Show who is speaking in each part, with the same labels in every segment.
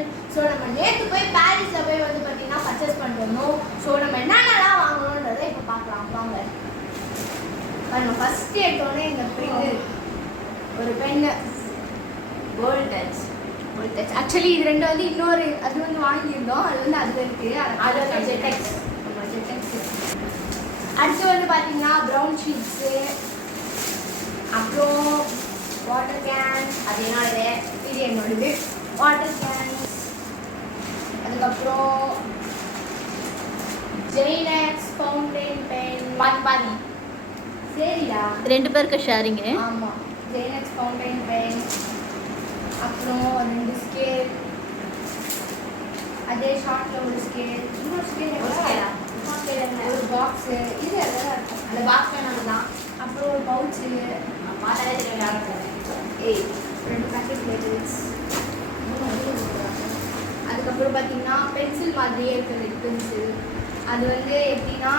Speaker 1: பொருட்கள் ஸோ நம்ம நேற்று போய் பாரிஸில் போய் வந்து பார்த்தீங்கன்னா பர்ச்சேஸ் பண்ணுறோமோ ஸோ நம்ம என்னென்னலாம் வாங்கணுன்றதை இப்போ பார்க்கலாம். வாங்க. நம்ம ஃபஸ்ட்டு எடுத்தோடனே இந்த பெண்ணு ஒரு பெண்ணு gold touch gold touch actually இது ரெண்டு வந்து இன்னொரு அது வந்து வாங்கியிருந்தோம். அது வந்து அது இருக்குது அது அடுத்து வந்து பார்த்தீங்கன்னா ப்ரௌன் ஷீட்ஸு அப்புறம் வாட்டர் கேன் அது என்னோடது. இது என்னோடது. வாட்டர் கேன் அதுக்கப்புறம் ஜெய்னெக்ஸ் ஃபவுண்டைன் பென் பாதி பாதி சரிடா.
Speaker 2: ரெண்டு பேருக்கு ஷேரிங்கு
Speaker 1: ஆமாம் ஜெய்னெக்ஸ் ஃபவுண்டைன் பென் அப்புறம் ரெண்டு ஸ்கேல் அதே ஷார்ட்டில் ஒரு ஸ்கேல் இன்னொரு ஸ்கேல் ஒரு ஆ? ஒரு பாக்ஸு இது இருக்கும். அந்த பாக்ஸ் நம்ம தான் அப்புறம் ஒரு பவுச்சு
Speaker 3: பார்த்தாலே தெரியும்
Speaker 1: ஏய் ரெண்டு பேக்கெட் லேபிள்ஸ் அதுக்கப்புறம் பார்த்தீங்கன்னா பென்சில் மாதிரியே இருக்கிற பென்சில் அது வந்து எப்படின்னா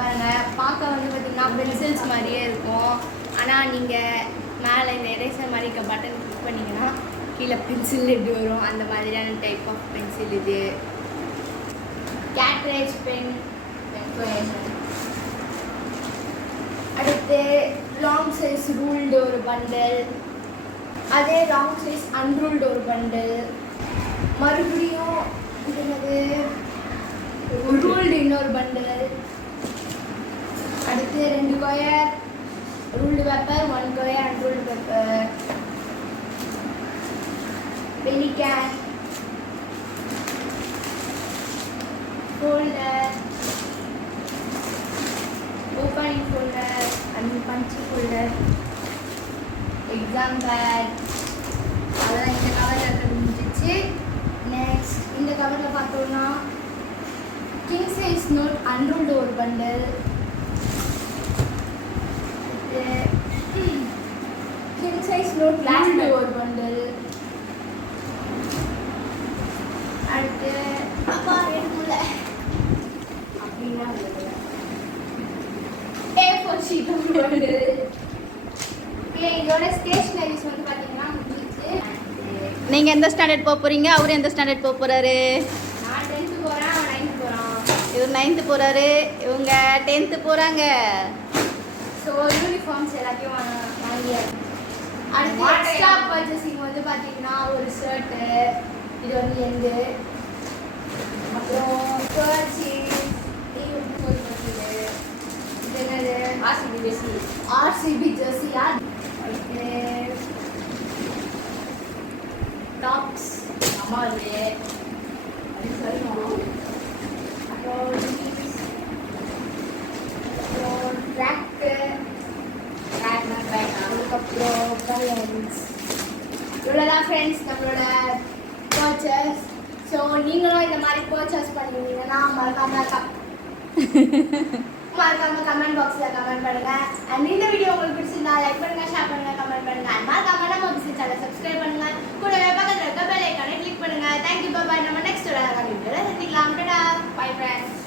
Speaker 1: பாருங்கள் பார்க்க வந்து பார்த்தீங்கன்னா பென்சில்ஸ் மாதிரியே இருக்கும். ஆனால் நீங்கள் மேலே இந்த எரேசர் மாதிரி இருக்க பட்டன் கிளிக் பண்ணிங்கன்னா கீழே பென்சில் எப்படி வரும். அந்த மாதிரியான டைப் ஆஃப் பென்சில் இது. கேட்ரேஜ் பென் அடுத்து லாங் சைஸ் ரூல்டு ஒரு பண்டல் அதே லாங் சைஸ் அன்ரூல்டு ஒரு பண்டில் மறுபடியும் இது என்னது? ரூல்டு இன்னொரு பண்டில் அடுத்து ரெண்டு quire ruled paper one quire unruled paper Pelican folder opening folder and பஞ்சி folder exam pad அதெல்லாம் இந்த கவரில் இருக்கிறது முடிஞ்சிச்சு. நெக்ஸ்ட் இந்த கவரில் பார்த்தோம்னா கிங் சைஸ் நோட் அன்ரூல்டு ஒரு bundle king size note last ஒரு பண்டல் அடுத்து அப்பா எடுக்கல அப்படின்னா ஏ ஃபோர் ஷீட் ஒரு பண்டல் இதோட ஸ்டேஷ்னரிஸ் வந்து பார்த்தீங்கன்னா
Speaker 2: நீங்கள் எந்த ஸ்டாண்டர்ட் போக போகிறீங்க அவர் எந்த ஸ்டாண்டர்ட் போக போகிறாரு
Speaker 1: நான் டென்த்து போகிறேன் அவன் நைன்த்து போகிறான்
Speaker 2: இவர் நைன்த்து போகிறாரு இவங்க டென்த்து போகிறாங்க
Speaker 1: ஸோ யூனிஃபார்ம்ஸ் எல்லாத்தையும் வாங்க- வாங்கியாச்சு அடுத்து எக்ஸ்ட்ரா பர்ச்சேசிங் வந்து பார்த்தீங்கன்னா ஒரு ஷர்ட்டு இது வந்து எந்து அப்புறம் கர்ச்சீஃப் இது என்னது? ஆர்சிபி ஜெர்சி அடுத்து டாப்ஸ் அம்மா இது அப்படின்னு சொல்லணும் அப்புறம் அப்புறம் ட்ராக்கு
Speaker 3: பேக் பேக்
Speaker 1: அதுக்கப்புறம் பலன்ஸ் இவ்வளோதான் ஃப்ரெண்ட்ஸ் நம்மளோட பர்ச்சஸ் ஸோ நீங்களும் இந்த மாதிரி பர்ச்சேஸ் பண்ணிருந்தீங்கன்னா மறக்காமல் க- மறக்காம கமெண்ட் பாக்ஸில் கமெண்ட் பண்ணுங்க. அண்ட் இந்த வீடியோ உங்களுக்கு பிடிச்சிருந்தா லைக் பண்ணுங்க ஷேர் பண்ணுங்க கமெண்ட் பண்ணுங்க. அண்ட் மறக்காம நம்ம பிசினஸ் சேனல் சப்ஸ்கிரைப் பண்ணுங்க. கூடவே பக்கத்தில் இருக்க பெல் ஐக்கானை கிளிக் பண்ணுங்க. தேங்க்யூ பாய் நம்ம நெக்ஸ்ட் வீடியோவில் சந்திக்கலாம். டடா பை
Speaker 3: ஃப்ரெண்ட்ஸ்